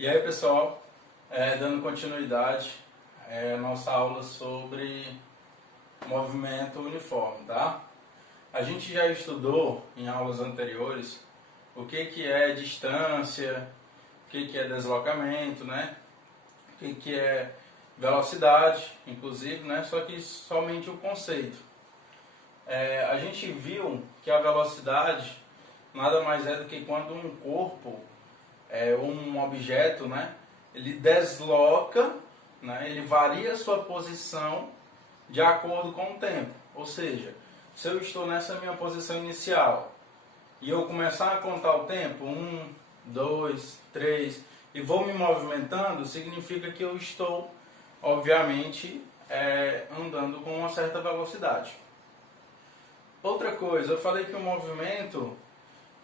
E aí, pessoal, dando continuidade à nossa aula sobre movimento uniforme, tá? A gente já estudou em aulas anteriores o que é distância, o que é deslocamento, né? O que é velocidade, inclusive, né? Só que somente o conceito. A gente viu que a velocidade nada mais é do que quando um corpo, um objeto, né? Ele desloca, né? Ele varia a sua posição de acordo com o tempo. Ou seja, se eu estou nessa minha posição inicial e eu começar a contar o tempo, 1, 2, 3, e vou me movimentando, significa que eu estou, obviamente, andando com uma certa velocidade. Outra coisa, eu falei que o movimento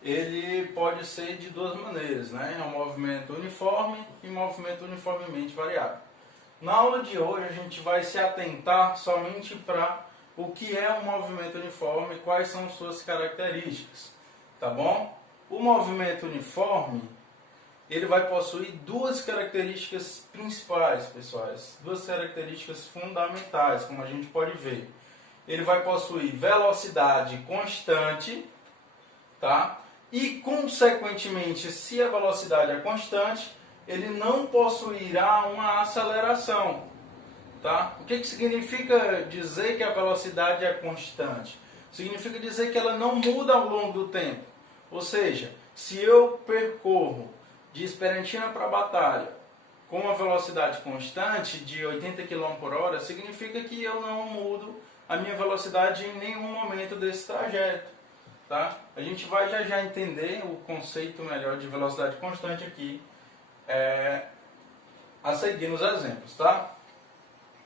ele pode ser de duas maneiras, né? É um movimento uniforme e movimento uniformemente variável. Na aula de hoje a gente vai se atentar somente para o que é um movimento uniforme e quais são suas características, tá bom? O movimento uniforme, ele vai possuir duas características principais, pessoais, duas características fundamentais, como a gente pode ver. Ele vai possuir velocidade constante, tá? E, consequentemente, se a velocidade é constante, ele não possuirá uma aceleração, tá? O que significa dizer que a velocidade é constante? Significa dizer que ela não muda ao longo do tempo. Ou seja, se eu percorro de Esperantina para Batalha com uma velocidade constante de 80 km por hora, significa que eu não mudo a minha velocidade em nenhum momento desse trajeto. Tá? A gente vai já entender o conceito melhor de velocidade constante aqui, a seguir nos exemplos. Tá?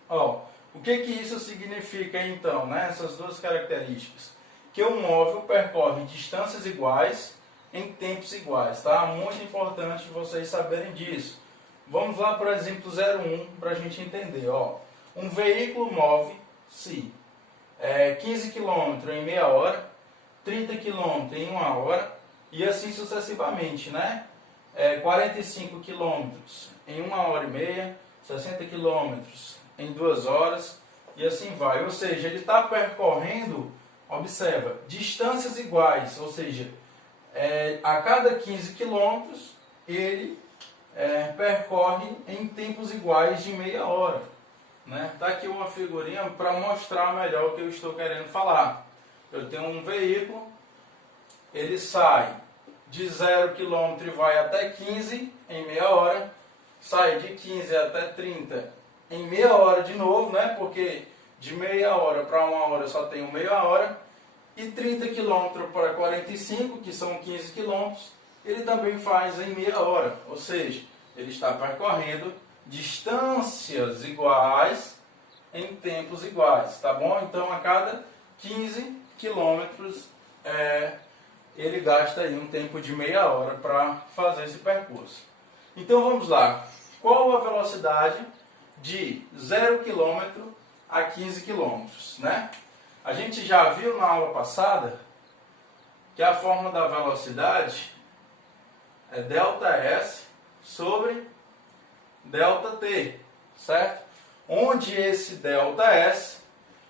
Ó, o que isso significa então, né? Essas duas características? Que o móvel percorre distâncias iguais em tempos iguais. Tá? Muito importante vocês saberem disso. Vamos lá para o exemplo 01 para a gente entender. Ó, um veículo move-se 15 km em meia hora, 30 km em 1 hora e assim sucessivamente, né? 45 km em 1 hora e meia, 60 km em 2 horas e assim vai. Ou seja, ele está percorrendo, observa, distâncias iguais, ou seja, a cada 15 km ele percorre em tempos iguais de meia hora. Né? Tá aqui uma figurinha para mostrar melhor o que eu estou querendo falar. Eu tenho um veículo, ele sai de 0 km e vai até 15 em meia hora, sai de 15 até 30 em meia hora de novo, né? Porque de meia hora para 1 hora eu só tenho meia hora, e 30 km para 45, que são 15 km, ele também faz em meia hora, ou seja, ele está percorrendo distâncias iguais em tempos iguais, tá bom? Então, a cada 15 quilômetros, ele gasta aí um tempo de meia hora para fazer esse percurso. Então, vamos lá. Qual a velocidade de 0 km a 15 km, né? A gente já viu na aula passada que a fórmula da velocidade é ΔS sobre ΔT, certo? Onde esse ΔS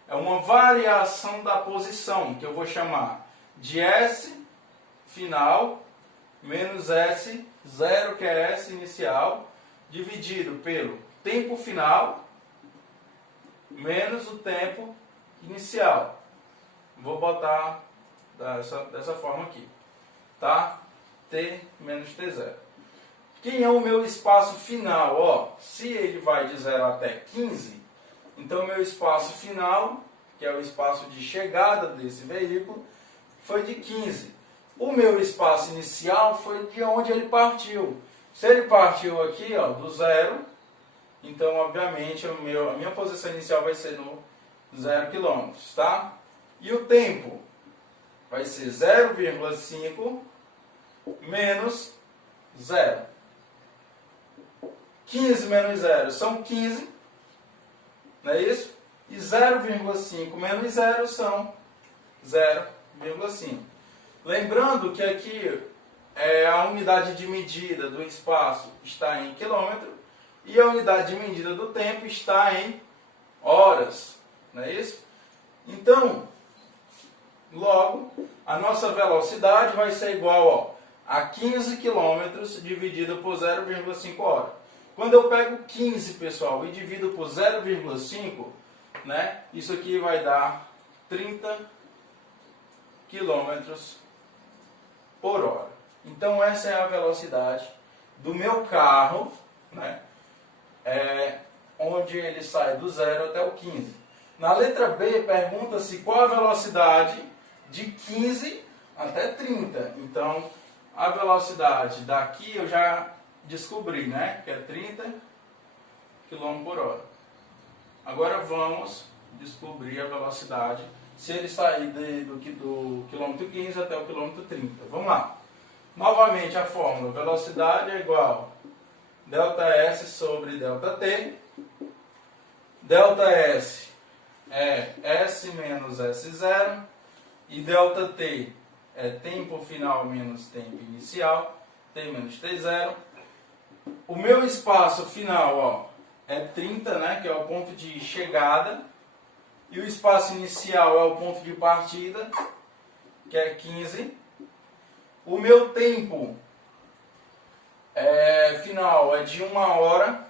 é uma variação da posição, que eu vou chamar de S final menos S0, que é S inicial, dividido pelo tempo final menos o tempo inicial. Vou botar dessa forma aqui, tá? T menos T0. Quem é o meu espaço final? Ó, se ele vai de 0 até 15, então o meu espaço final, que é o espaço de chegada desse veículo, foi de 15. O meu espaço inicial foi de onde ele partiu. Se ele partiu aqui, ó, do 0, então obviamente a minha posição inicial vai ser no 0 km, tá? E o tempo vai ser 0,5 menos 0. 15 menos 0 são 15, não é isso? E 0,5 menos 0 são 0,5. Lembrando que aqui a unidade de medida do espaço está em quilômetro e a unidade de medida do tempo está em horas, não é isso? Então, logo, a nossa velocidade vai ser igual a 15 km dividido por 0,5 hora. Quando eu pego 15, pessoal, e divido por 0,5, né, isso aqui vai dar 30 km por hora. Então essa é a velocidade do meu carro, né, onde ele sai do 0 até o 15. Na letra B, pergunta-se qual a velocidade de 15 até 30. Então, a velocidade daqui eu já descobri, né, que é 30 km por hora. Agora vamos descobrir a velocidade se ele sair do quilômetro 15 até o quilômetro 30. Vamos lá. Novamente a fórmula, velocidade é igual a ΔS sobre ΔT. ΔS é S menos S0 e ΔT é tempo final menos tempo inicial, T menos T0. O meu espaço final é 30, né, que é o ponto de chegada, e o espaço inicial é o ponto de partida, que é 15. O meu tempo final é de 1 hora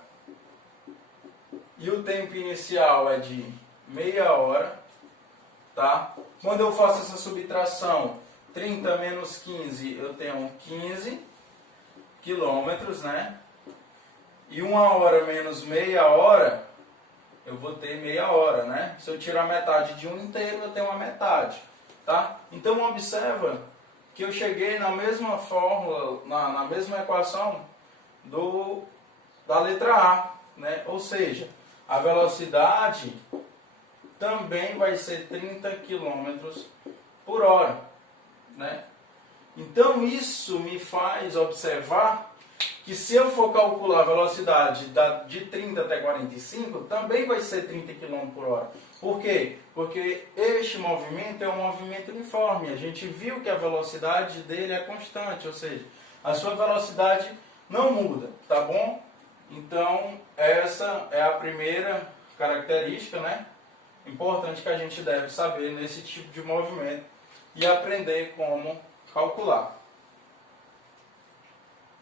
e o tempo inicial é de meia hora, tá? Quando eu faço essa subtração, 30 menos 15, eu tenho 15 quilômetros, né? E 1 hora menos meia hora, eu vou ter meia hora, né? Se eu tirar metade de um inteiro, eu tenho uma metade, tá? Então observa que eu cheguei na mesma fórmula, na mesma equação da letra A, né? Ou seja, a velocidade também vai ser 30 km por hora, né? Então isso me faz observar que se eu for calcular a velocidade de 30 até 45, também vai ser 30 km por hora. Por quê? Porque este movimento é um movimento uniforme. A gente viu que a velocidade dele é constante, ou seja, a sua velocidade não muda, tá bom? Então, essa é a primeira característica, né, importante que a gente deve saber nesse tipo de movimento e aprender como calcular.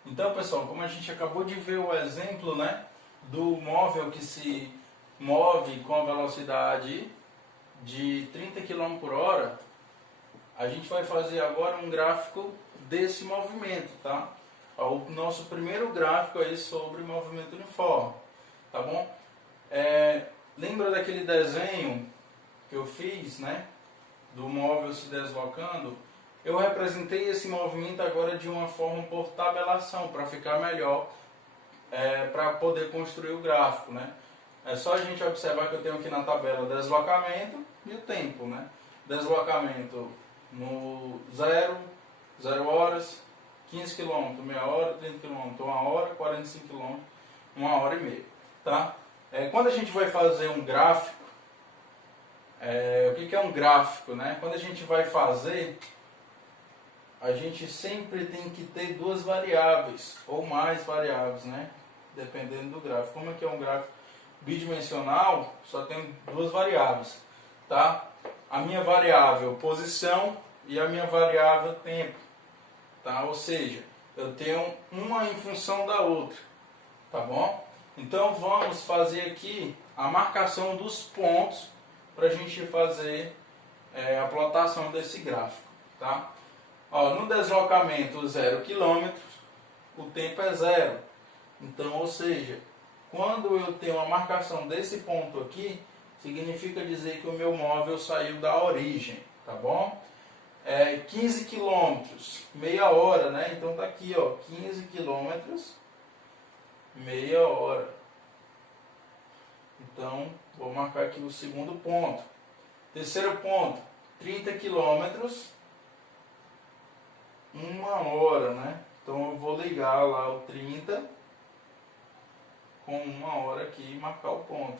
Então, pessoal, como a gente acabou de ver o exemplo, né, do móvel que se move com a velocidade de 30 km por hora, a gente vai fazer agora um gráfico desse movimento, tá? O nosso primeiro gráfico aí sobre movimento uniforme, tá bom? Lembra daquele desenho que eu fiz, né, do móvel se deslocando? Eu representei esse movimento agora de uma forma por tabelação, para ficar melhor, para poder construir o gráfico, né? É só a gente observar que eu tenho aqui na tabela o deslocamento e o tempo, né? Deslocamento no 0 horas, 15 km, meia hora, 30 km, 1 hora, 45 km, 1 hora e meia, tá? Quando a gente vai fazer um gráfico, o que é um gráfico, né? Quando a gente vai fazer, a gente sempre tem que ter duas variáveis, ou mais variáveis, né? Dependendo do gráfico. Como é que é um gráfico bidimensional, só tem duas variáveis, tá? A minha variável posição e a minha variável tempo, tá? Ou seja, eu tenho uma em função da outra, tá bom? Então vamos fazer aqui a marcação dos pontos para a gente fazer a plotação desse gráfico, tá? No deslocamento 0 km, o tempo é 0. Então, ou seja, quando eu tenho a marcação desse ponto aqui, significa dizer que o meu móvel saiu da origem, tá bom? 15 km, meia hora, né? Então tá aqui, 15 km, meia hora. Então, vou marcar aqui o segundo ponto. Terceiro ponto, 30 km, 1 hora, né? Então eu vou ligar lá o 30 com 1 hora aqui e marcar o ponto.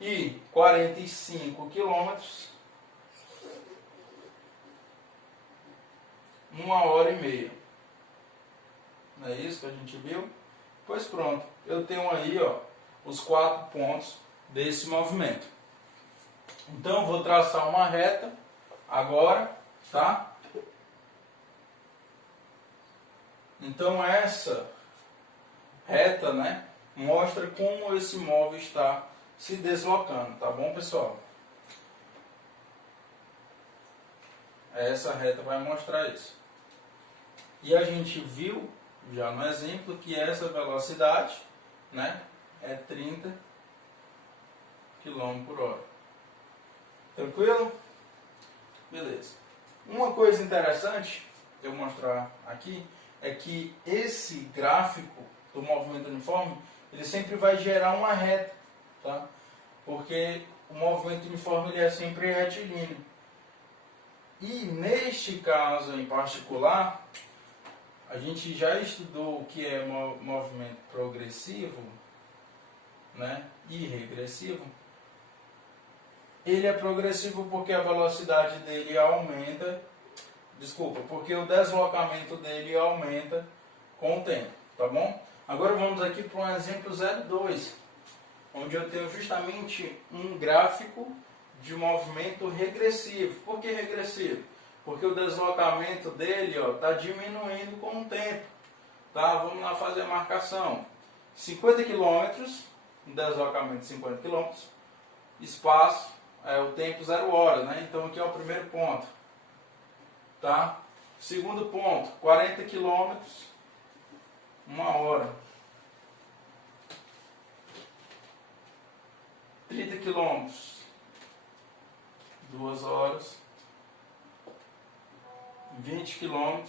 E 45 km, 1 hora e meia. Não é isso que a gente viu? Pois pronto, eu tenho aí, ó, os 4 pontos desse movimento. Então, eu vou traçar uma reta agora, tá? Então, essa reta, né, mostra como esse móvel está se deslocando, tá bom, pessoal? Essa reta vai mostrar isso. E a gente viu já no exemplo que essa velocidade, né, é 30 km/h. Tranquilo? Beleza. Uma coisa interessante que eu mostrar aqui é que esse gráfico do movimento uniforme, ele sempre vai gerar uma reta, tá? Porque o movimento uniforme ele é sempre retilíneo. E neste caso em particular, a gente já estudou o que é movimento progressivo, né, e regressivo. Ele é progressivo porque a velocidade dele aumenta, porque o deslocamento dele aumenta com o tempo, tá bom? Agora vamos aqui para um exemplo 02, onde eu tenho justamente um gráfico de movimento regressivo. Por que regressivo? Porque o deslocamento dele está diminuindo com o tempo. Tá? Vamos lá fazer a marcação. 50 km, deslocamento de 50 km, espaço, o tempo 0 hora, né? Então aqui é o primeiro ponto. Tá? Segundo ponto, 40 km, 1 hora. 30 km, 2 horas. 20 km,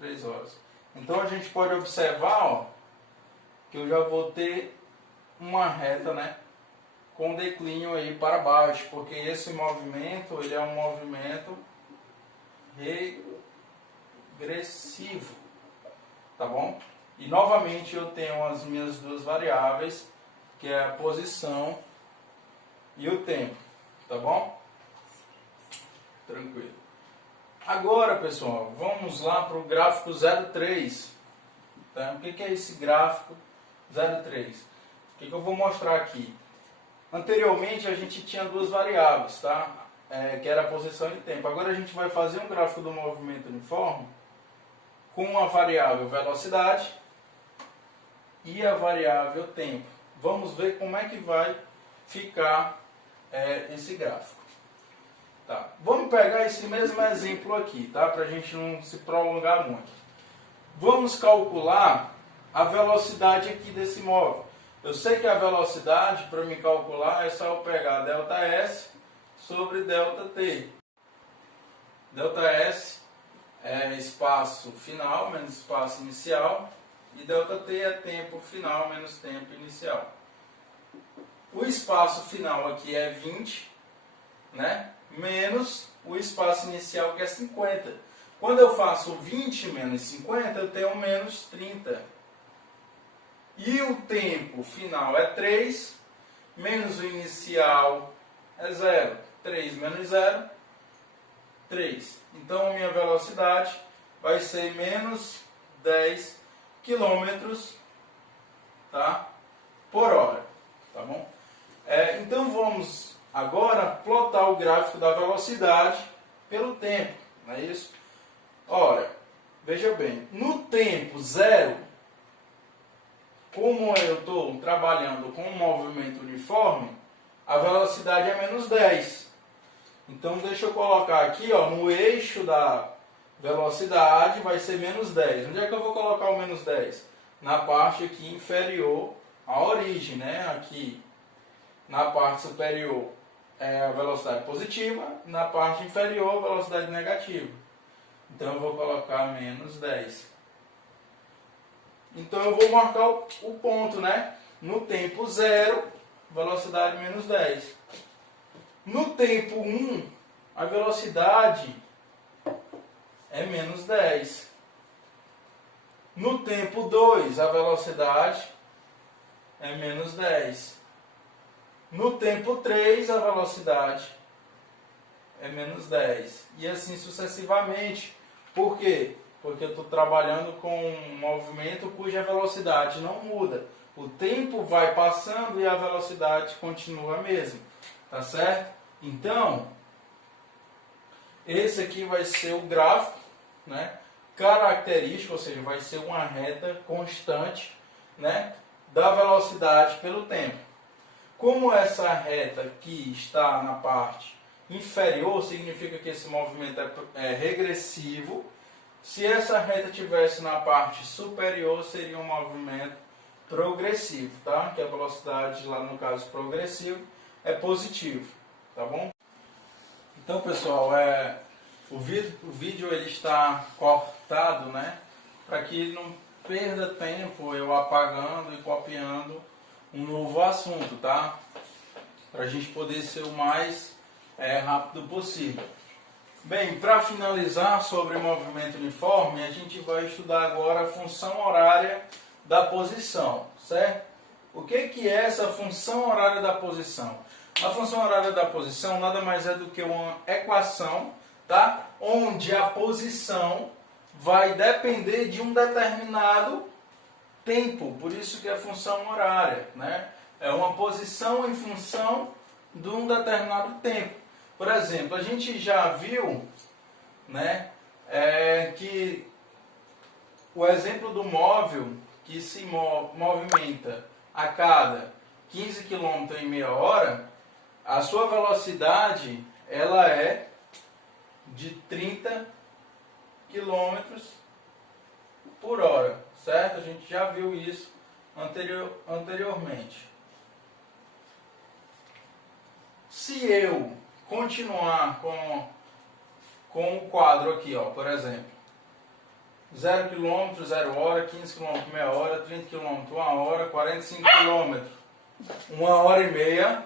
3 horas. Então a gente pode observar, ó, que eu já vou ter uma reta, né, com declínio aí para baixo, porque esse movimento, ele é um movimento regressivo, tá bom? E novamente eu tenho as minhas duas variáveis, que é a posição e o tempo, tá bom? Tranquilo. Agora, pessoal, vamos lá para o gráfico 03. Tá? O que é esse gráfico 03? O que eu vou mostrar aqui? Anteriormente a gente tinha duas variáveis, tá? Que era a posição e tempo. Agora a gente vai fazer um gráfico do movimento uniforme com a variável velocidade e a variável tempo. Vamos ver como é que vai ficar esse gráfico. Tá. Vamos pegar esse mesmo exemplo aqui, tá? Para a gente não se prolongar muito. Vamos calcular a velocidade aqui desse móvel. Eu sei que a velocidade, para me calcular, é só eu pegar ΔS sobre ΔT. ΔS é espaço final menos espaço inicial e ΔT é tempo final menos tempo inicial. O espaço final aqui é 20, né? Menos o espaço inicial, que é 50. Quando eu faço 20 menos 50, eu tenho menos 30. E o tempo final é 3, menos o inicial é 0. 3 menos 0, 3. Então, a minha velocidade vai ser menos 10 km, tá, por hora. Tá bom? Então, vamos agora plotar o gráfico da velocidade pelo tempo, não é isso? Ora, veja bem, no tempo 0, como eu estou trabalhando com um movimento uniforme, a velocidade é menos 10. Então deixa eu colocar aqui, ó, no eixo da velocidade vai ser menos 10. Onde é que eu vou colocar o menos 10? Na parte aqui inferior à origem, né? Aqui na parte superior é a velocidade positiva, na parte inferior a velocidade negativa. Então eu vou colocar menos 10. Então eu vou marcar o ponto, né? No tempo 0, velocidade menos 10. No tempo 1, a velocidade é menos 10. No tempo 2, a velocidade é menos 10. No tempo 3, a velocidade é menos 10. E assim sucessivamente. Por quê? porque eu estou trabalhando com um movimento cuja velocidade não muda. O tempo vai passando e a velocidade continua a mesma, tá certo? Então, esse aqui vai ser o gráfico, né, característico, ou seja, vai ser uma reta constante, né, da velocidade pelo tempo. Como essa reta aqui está na parte inferior, significa que esse movimento é regressivo. Se essa reta tivesse na parte superior, seria um movimento progressivo, tá? Que a velocidade, lá no caso progressivo, é positivo, tá bom? Então, pessoal, o vídeo ele está cortado, né? Para que não perda tempo eu apagando e copiando um novo assunto, tá? Para a gente poder ser o mais rápido possível. Bem, para finalizar sobre o movimento uniforme, a gente vai estudar agora a função horária da posição, certo? O que é essa função horária da posição? A função horária da posição nada mais é do que uma equação, tá? Onde a posição vai depender de um determinado tempo, por isso que é função horária, né? É uma posição em função de um determinado tempo. Por exemplo, a gente já viu, né, que o exemplo do móvel que se movimenta a cada 15 km em meia hora, a sua velocidade ela é de 30 km por hora, certo? A gente já viu isso anteriormente. Se eu continuar com o quadro aqui, ó, por exemplo, 0 km, 0 hora, 15 km, meia hora, 30 km, 1 hora, 45 km, 1 hora e meia,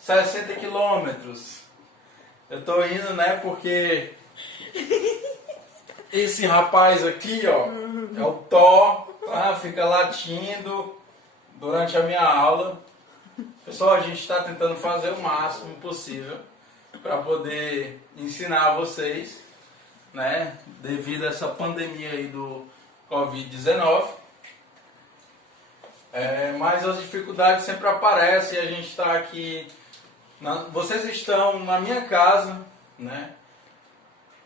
60 km. Eu tô indo, né, porque esse rapaz aqui, ó, é o Thor, tá? Fica latindo durante a minha aula. Pessoal, a gente está tentando fazer o máximo possível para poder ensinar vocês, né, devido a essa pandemia aí do Covid-19. Mas as dificuldades sempre aparecem e a gente está aqui. Vocês estão na minha casa, né,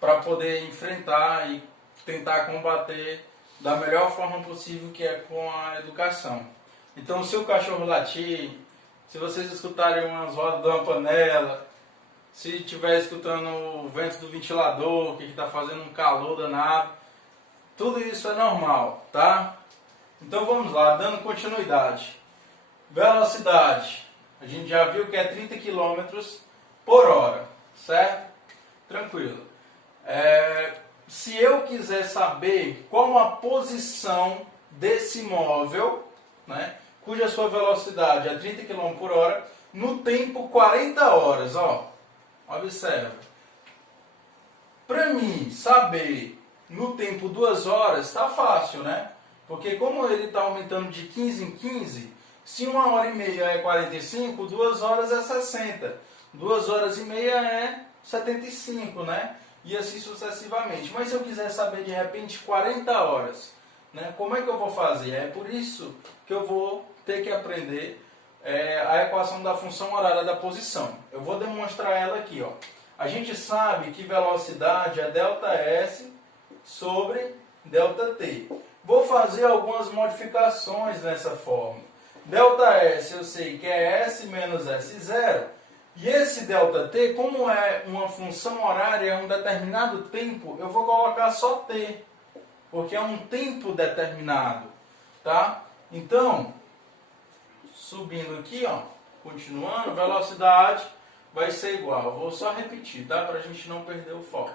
para poder enfrentar e tentar combater da melhor forma possível, que é com a educação. Então, se o cachorro latir, se vocês escutarem umas rodas de uma panela, se estiver escutando o vento do ventilador, que está fazendo um calor danado, tudo isso é normal, tá? Então vamos lá, dando continuidade. Velocidade, a gente já viu que é 30 km por hora, certo? Tranquilo. Se eu quiser saber qual a posição desse móvel, né, cuja sua velocidade é 30 km por hora, no tempo 40 horas, ó, observa. Para mim saber no tempo 2 horas, está fácil, né? Porque como ele está aumentando de 15 em 15, se 1 hora e meia é 45, 2 horas é 60. 2 horas e meia é 75, né? E assim sucessivamente. Mas se eu quiser saber de repente 40 horas, né? Como é que eu vou fazer? É por isso que eu vou ter que aprender a equação da função horária da posição. Eu vou demonstrar ela aqui, ó. A gente sabe que velocidade é ΔS sobre ΔT. Vou fazer algumas modificações nessa fórmula. ΔS eu sei que é S menos S0. E esse ΔT, como é uma função horária, um determinado tempo, eu vou colocar só T. Porque é um tempo determinado. Tá? Então, subindo aqui, ó, continuando, velocidade vai ser igual. Eu vou só repetir, tá? Para a gente não perder o foco.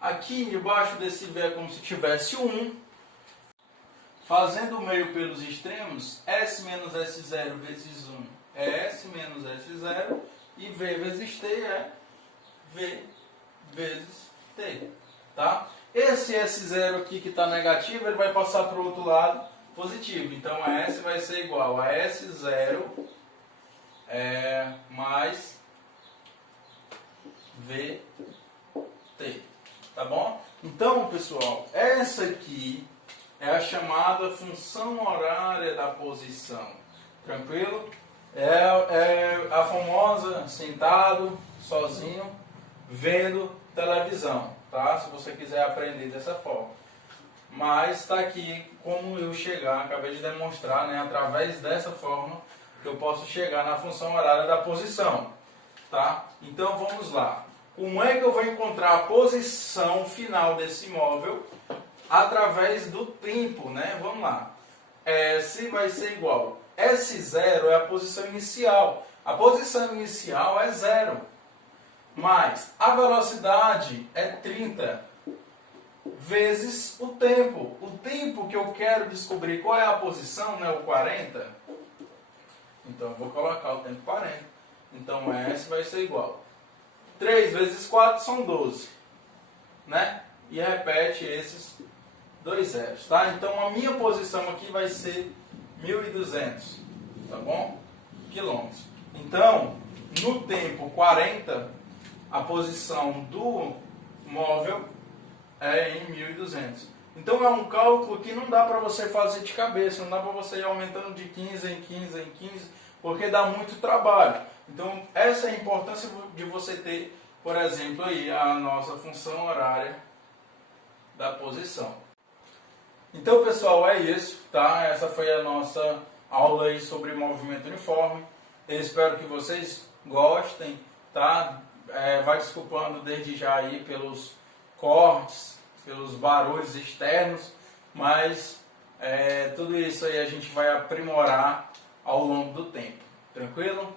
Aqui debaixo desse V é como se tivesse 1. Fazendo o meio pelos extremos, S menos S0 vezes 1 é S menos S0. E V vezes T é V vezes T. Tá? Esse S0 aqui que está negativo, ele vai passar para o outro lado positivo. Então, a S vai ser igual a S0 mais VT. Tá bom? Então, pessoal, essa aqui é a chamada função horária da posição. Tranquilo? É a famosa sentado, sozinho, vendo televisão, tá? Se você quiser aprender dessa forma. Mas está aqui como eu chegar, acabei de demonstrar, né? Através dessa forma que eu posso chegar na função horária da posição, tá? Então vamos lá. Como é que eu vou encontrar a posição final desse móvel? Através do tempo, né? Vamos lá. S vai ser igual. S0 é a posição inicial. A posição inicial é 0. Mas a velocidade é 30 vezes o tempo. O tempo que eu quero descobrir qual é a posição, né? O 40. Então eu vou colocar o tempo 40. Então S vai ser igual. 3 vezes 4 são 12. Né? E repete esses dois zeros, tá? Então a minha posição aqui vai ser 1.200, tá bom? Quilômetros. Então, no tempo 40, a posição do móvel é em 1.200. Então é um cálculo que não dá para você fazer de cabeça, não dá para você ir aumentando de 15 em 15 em 15, porque dá muito trabalho. Então essa é a importância de você ter, por exemplo, aí a nossa função horária da posição. Então, pessoal, é isso, tá? Essa foi a nossa aula aí sobre movimento uniforme. Eu espero que vocês gostem, tá? Vai desculpando desde já aí pelos cortes, pelos barulhos externos, mas tudo isso aí a gente vai aprimorar ao longo do tempo. Tranquilo?